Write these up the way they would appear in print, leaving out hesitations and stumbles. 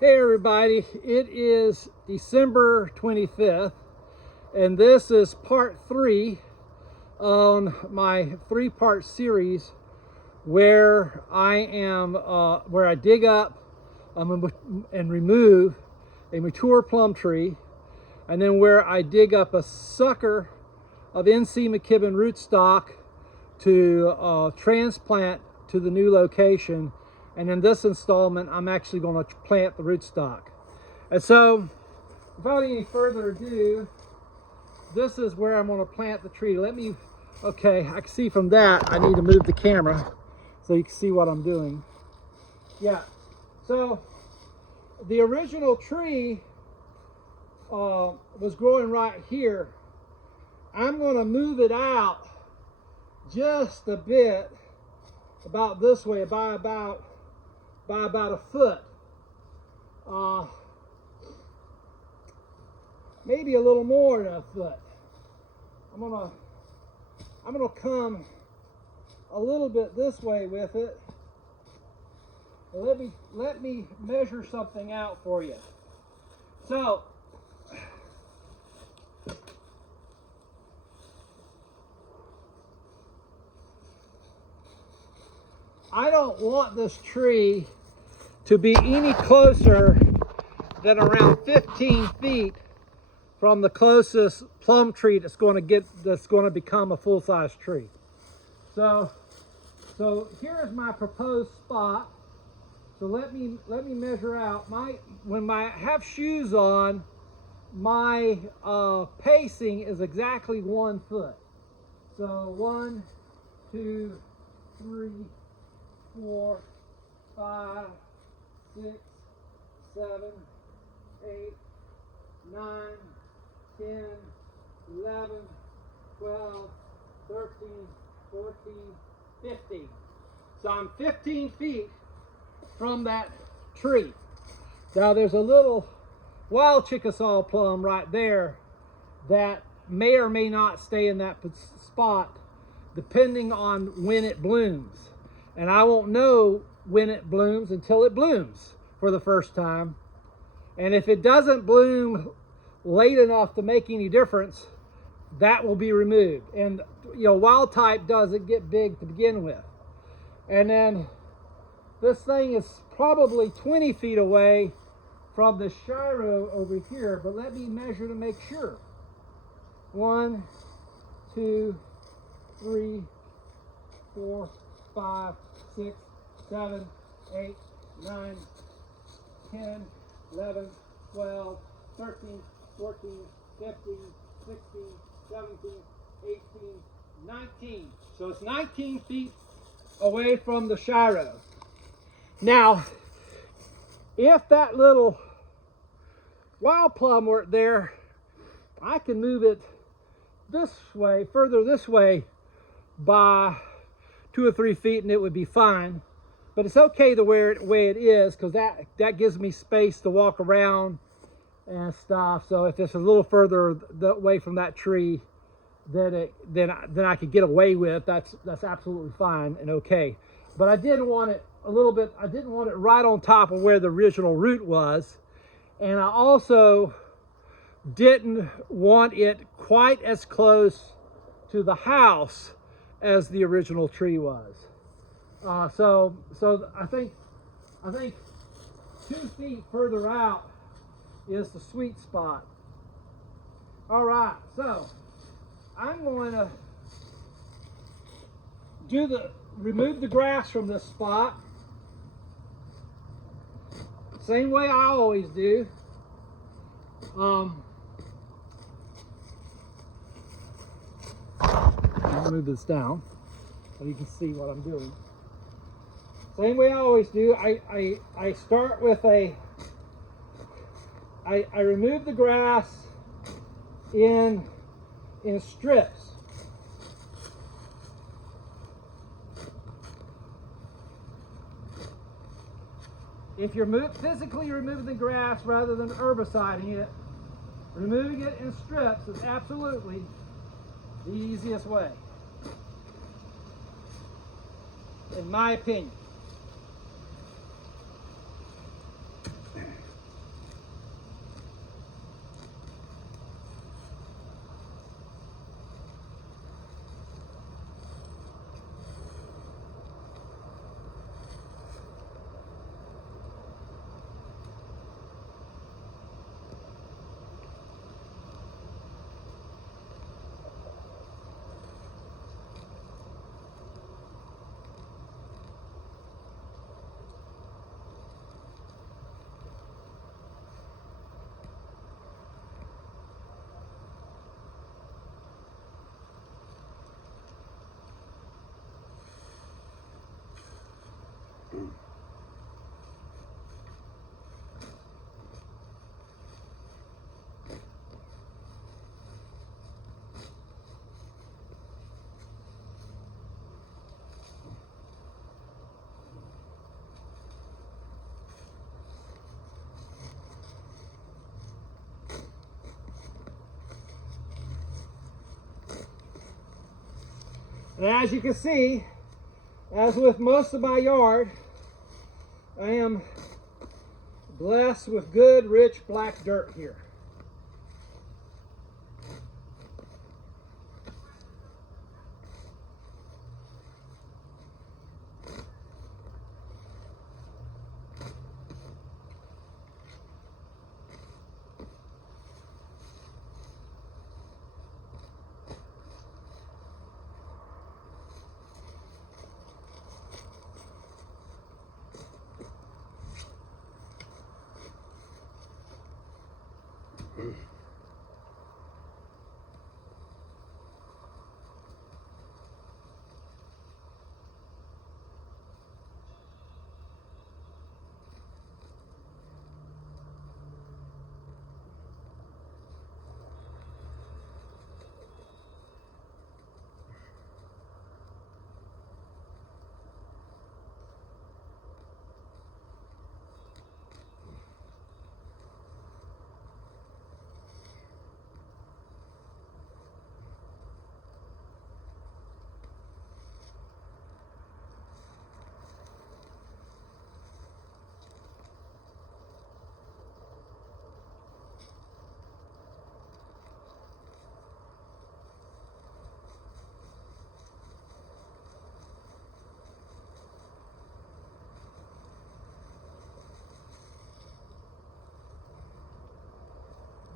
Hey everybody, it is December 25th and this is part 3 on my 3-part series where I dig up and remove a mature plum tree, and then where I dig up a sucker of NC McKibben rootstock to transplant to the new location. And in this installment, I'm actually going to plant the rootstock. And so, without any further ado, this is where I'm going to plant the tree. Okay, I can see from that I need to move the camera so you can see what I'm doing. Yeah, so the original tree was growing right here. I'm going to move it out just a bit, about this way, by about a foot, maybe a little more than a foot. I'm gonna come a little bit this way with it. Let me measure something out for you. So I don't want this tree to be any closer than around 15 feet from the closest plum tree that's going to become a full-size tree. So here's my proposed spot. So let me measure out when I have shoes on, my pacing is exactly 1 foot. So 1, 2, 3, 4, 5, 6, 7, 8, 9, 10, 11, 12, 13, 14, 15. So I'm 15 feet from that tree. Now there's a little wild Chickasaw plum right there that may or may not stay in that spot depending on when it blooms. And I won't know when it blooms until it blooms for the first time. And if it doesn't bloom late enough to make any difference, that will be removed. And wild type doesn't get big to begin with. And then this thing is probably 20 feet away from the shiro over here, but let me measure to make sure. 1, 2, 3, 4, 5, 6, 7, 8, 9, 10, 11, 12, 13, 14, 15, 16, 17, 18, 19. So it's 19 feet away from the shiro. Now, if that little wild plum were there, I can move it this way, further this way, by 2 or 3 feet, and it would be fine. But it's okay the way it is, because that gives me space to walk around and stuff. So if it's a little further away from that tree then I could get away with, that's absolutely fine and okay. But I didn't want it right on top of where the original root was, and I also didn't want it quite as close to the house as the original tree was. So I think 2 feet further out is the sweet spot. All right, so I'm going to remove the grass from this spot, same way I always do. I'll move this down so you can see what I'm doing. Same way I always do. I start with I remove the grass in strips. If you're physically removing the grass rather than herbiciding it, removing it in strips is absolutely the easiest way, in my opinion. And as you can see, as with most of my yard, I am blessed with good, rich black dirt here.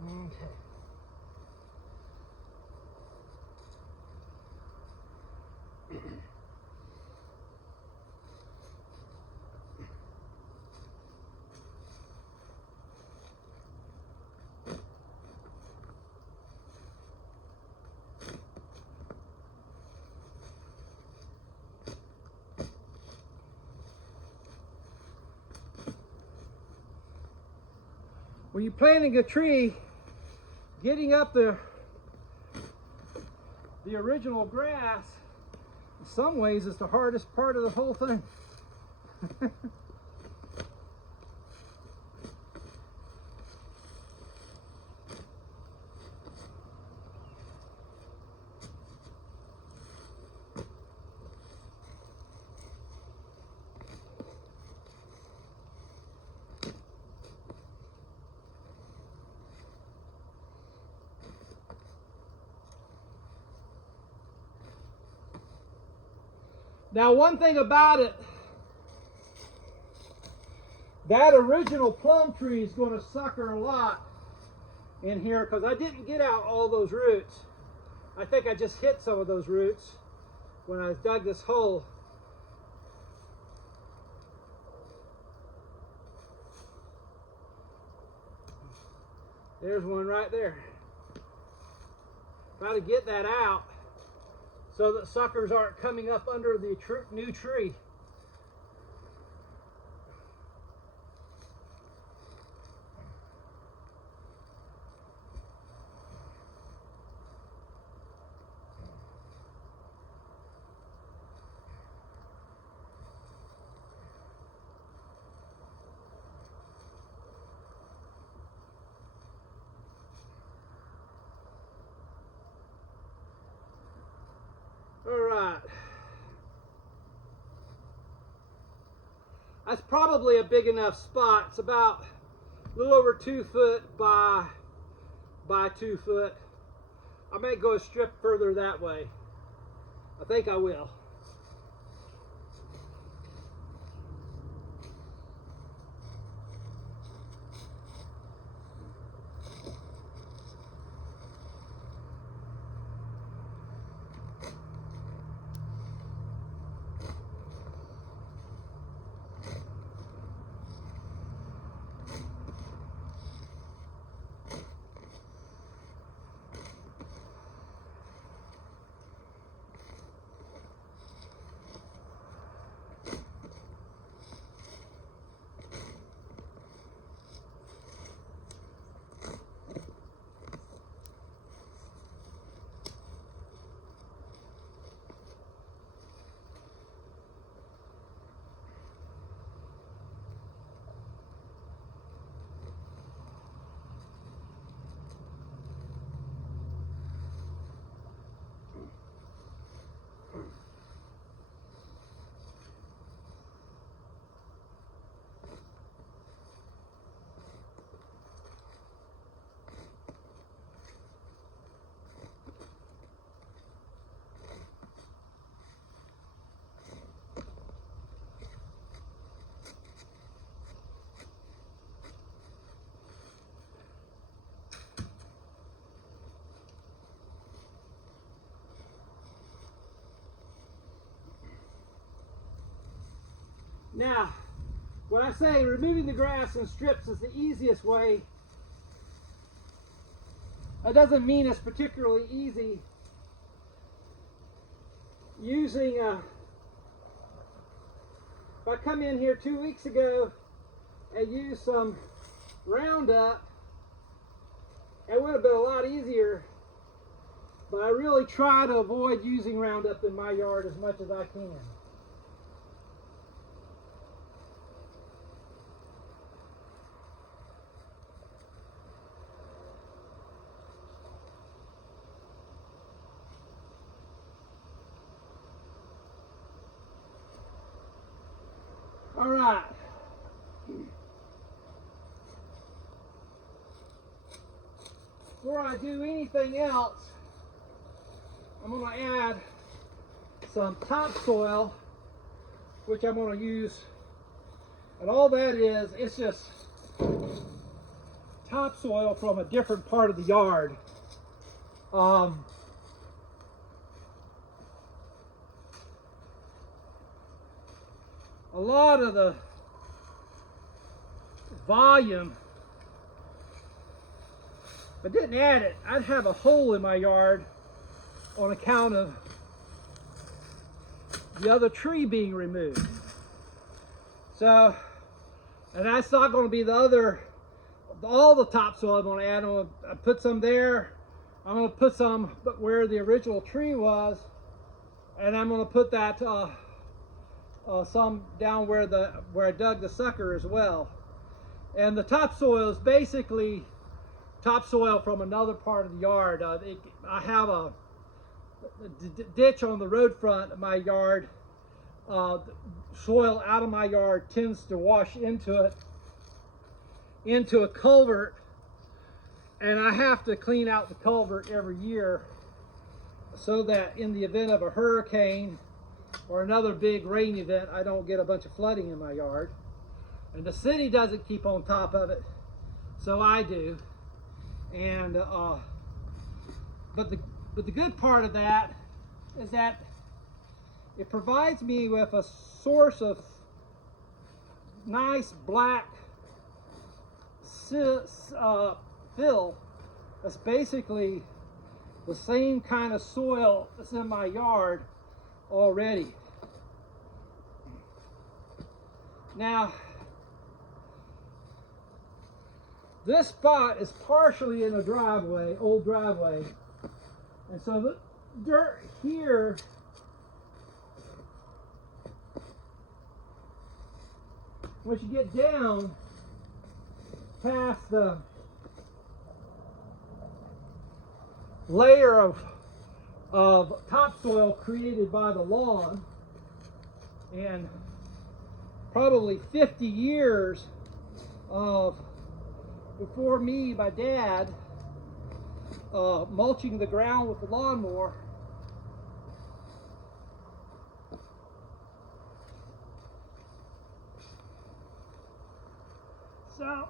Okay. When you're planting a tree, getting up the original grass, in some ways, is the hardest part of the whole thing. Now, one thing about it, that original plum tree is going to sucker a lot in here because I didn't get out all those roots. I think I just hit some of those roots when I dug this hole. There's one right there. Try to get that out so that suckers aren't coming up under the new tree. Alright. That's probably a big enough spot. It's about a little over 2 foot by 2 foot. I may go a strip further that way. I think I will. Now, when I say removing the grass in strips is the easiest way, that doesn't mean it's particularly easy. Using, if I come in here 2 weeks ago and use some Roundup, it would have been a lot easier, but I really try to avoid using Roundup in my yard as much as I can. All right. Before I do anything else, I'm going to add some topsoil, which I'm going to use. And all that is, it's just topsoil from a different part of the yard. A lot of the volume, if I didn't add it, I'd have a hole in my yard on account of the other tree being removed. So, and that's not going to be all the topsoil I'm going to add. I'm going to put some there. I'm going to put some where the original tree was, and I'm going to put that some down where I dug the sucker as well. And the topsoil is basically topsoil from another part of the yard. I have a ditch on the road front of my yard. Soil out of my yard tends to wash into a culvert, and I have to clean out the culvert every year so that in the event of a hurricane or another big rain event, I don't get a bunch of flooding in my yard. And the city doesn't keep on top of it, so I do. And but the good part of that is that it provides me with a source of nice black fill. That's basically the same kind of soil that's in my yard already. Now, this spot is partially in a driveway, old driveway, and so the dirt here once you get down past the layer of topsoil created by the lawn and probably 50 years of before me, my dad, mulching the ground with the lawnmower. So,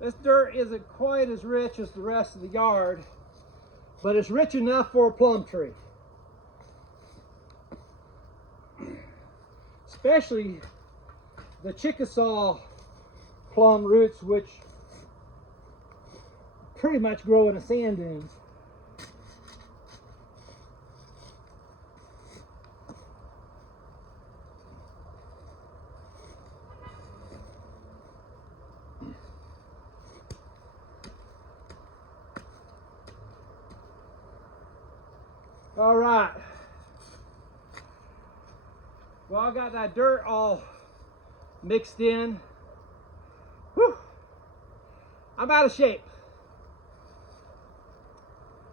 this dirt isn't quite as rich as the rest of the yard, but it's rich enough for a plum tree. Especially the Chickasaw plum roots, which pretty much grow in the sand dunes. All right. Well, I got that dirt all mixed in. Whew. I'm out of shape.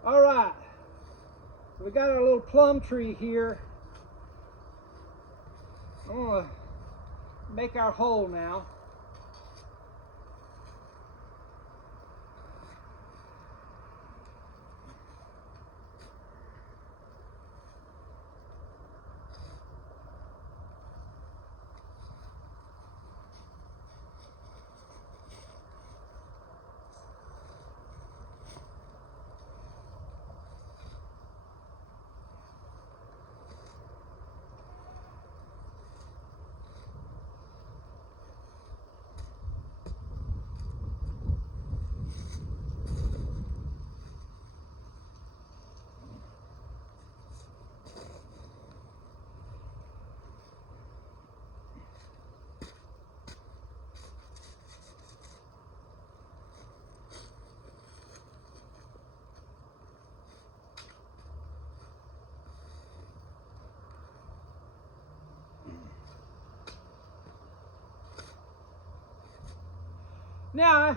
All right. We got our little plum tree here. I'm gonna make our hole now. Now,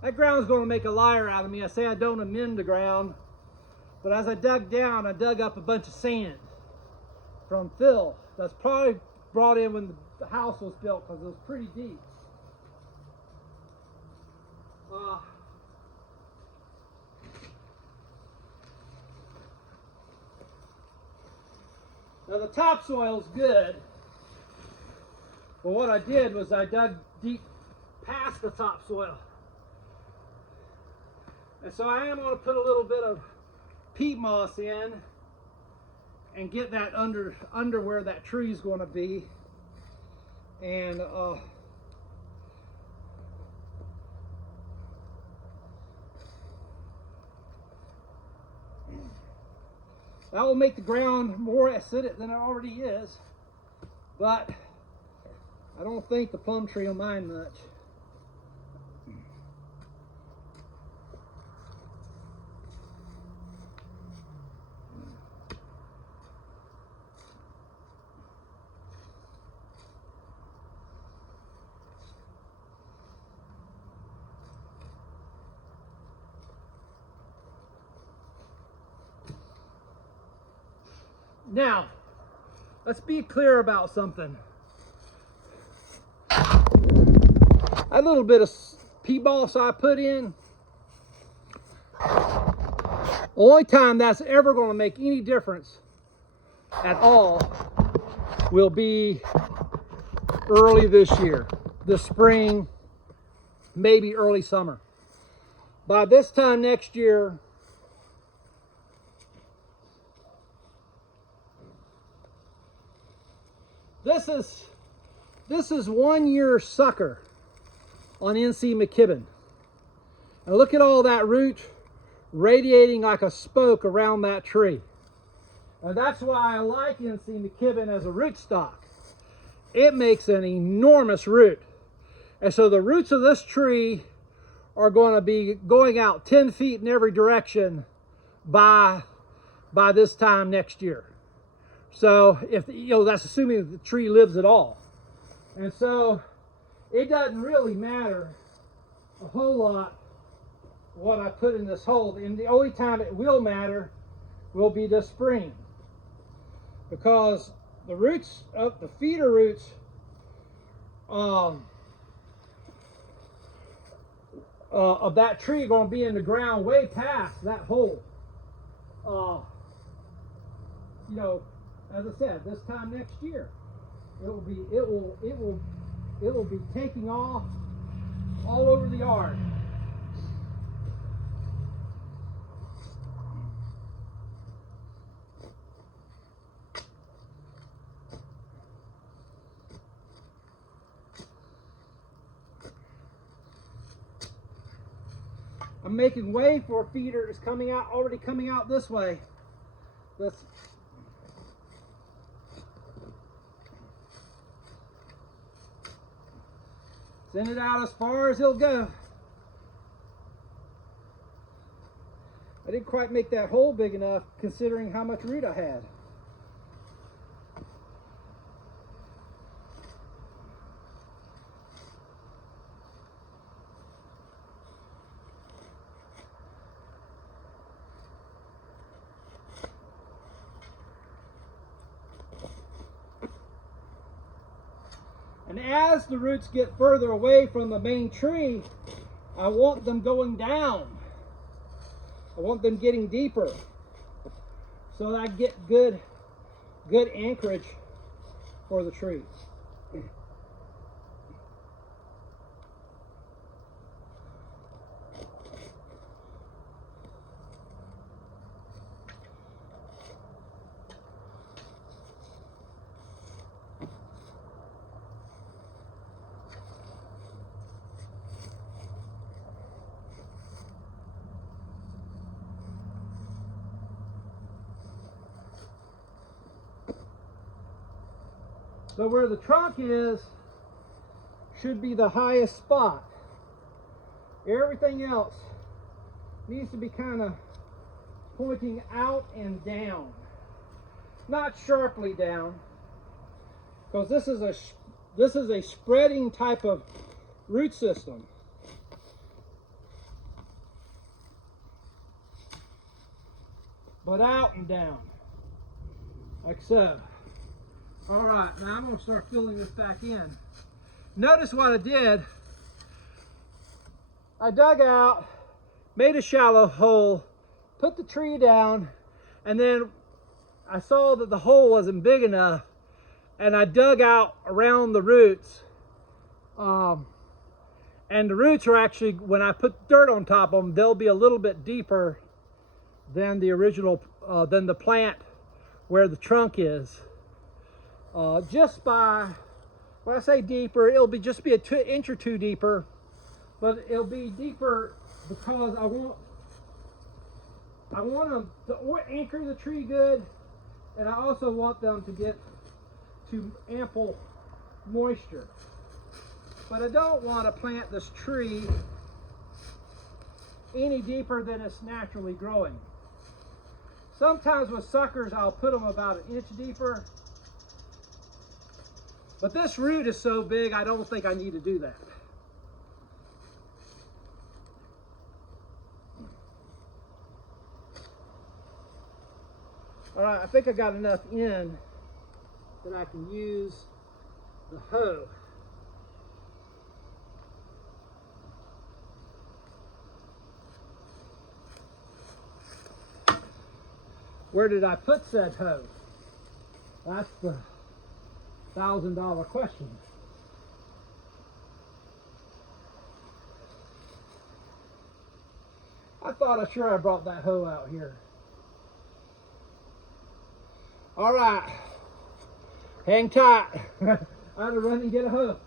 that ground's going to make a liar out of me. I say I don't amend the ground, but as I dug down, I dug up a bunch of sand from fill that's probably brought in when the house was built, because it was pretty deep. Now the topsoil's good, but what I did was I dug deep past the topsoil. And so I am going to put a little bit of peat moss in and get that under where that tree is going to be. And that will make the ground more acidic than it already is, but I don't think the plum tree will mind much. Now, let's be clear about something. That little bit of peat moss I put in, the only time that's ever going to make any difference at all will be early this year, this spring, maybe early summer. By this time next year, this is 1 year sucker on NC McKibben. And look at all that root radiating like a spoke around that tree. And that's why I like NC McKibben as a rootstock. It makes an enormous root. And so the roots of this tree are going to be going out 10 feet in every direction by this time next year. So if, that's assuming that the tree lives at all. And so it doesn't really matter a whole lot what I put in this hole. And the only time it will matter will be this spring, because the roots of the feeder roots of that tree are going to be in the ground way past that hole. As I said, this time next year, it will be taking off all over the yard. I'm making way for a feeder that's already coming out this way. Let's send it out as far as it'll go. I didn't quite make that hole big enough considering how much root I had. And as the roots get further away from the main tree, I want them going down. I want them getting deeper so that I get good anchorage for the tree. So where the trunk is should be the highest spot. Everything else needs to be kind of pointing out and down, not sharply down, because this is a spreading type of root system. But out and down, like so. All right, now I'm gonna start filling this back in. Notice what I did. I dug out, made a shallow hole, put the tree down, and then I saw that the hole wasn't big enough, and I dug out around the roots. And the roots are actually, when I put dirt on top of them, they'll be a little bit deeper than the original, than the plant where the trunk is. Just by, when I say deeper, it'll be just be an inch or two deeper, but it'll be deeper because I want them to anchor the tree good, and I also want them to get to ample moisture. But I don't want to plant this tree any deeper than it's naturally growing. Sometimes with suckers, I'll put them about an inch deeper. But this root is so big, I don't think I need to do that. All right, I think I got enough in that I can use the hoe. Where did I put said hoe? That's the $1,000 question. I thought I sure I brought that hoe out here. All right, hang tight. I had to run and get a hoe.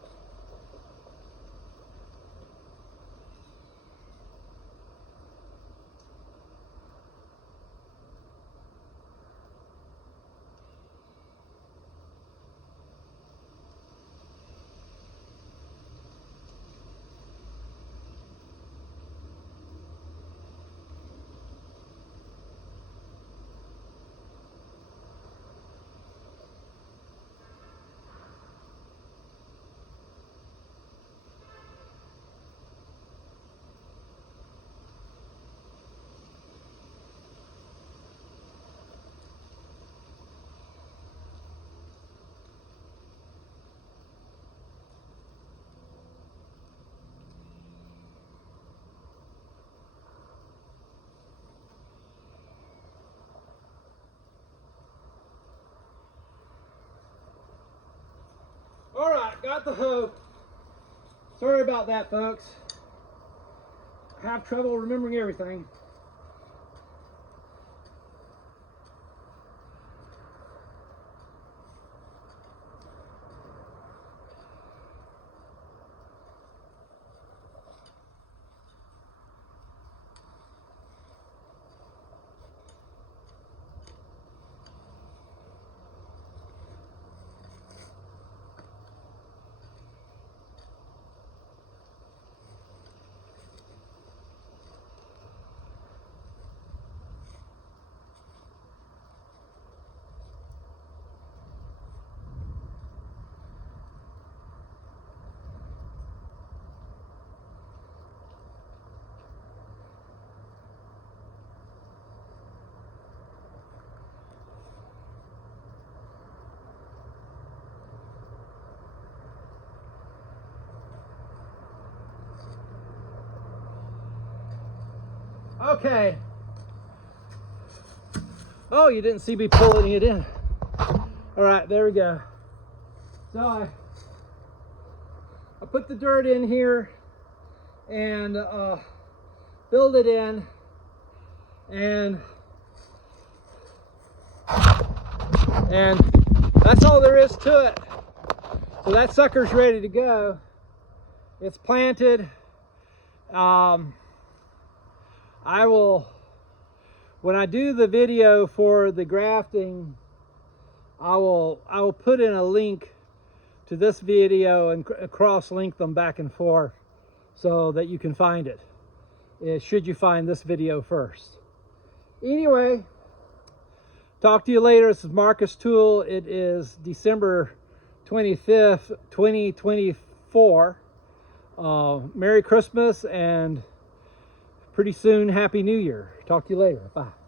All right, got the hoe. Sorry about that, folks. I have trouble remembering everything. Okay. Oh, you didn't see me pulling it in. All right, there we go. So I put the dirt in here and filled it in, and that's all there is to it. So that sucker's ready to go. It's planted. I will, when I do the video for the grafting, I will put in a link to this video and cross-link them back and forth so that you can find it, should you find this video first. Anyway, talk to you later. This is Marcus Tool. It is December 25th, 2024. Merry Christmas and pretty soon Happy New Year. Talk to you later. Bye.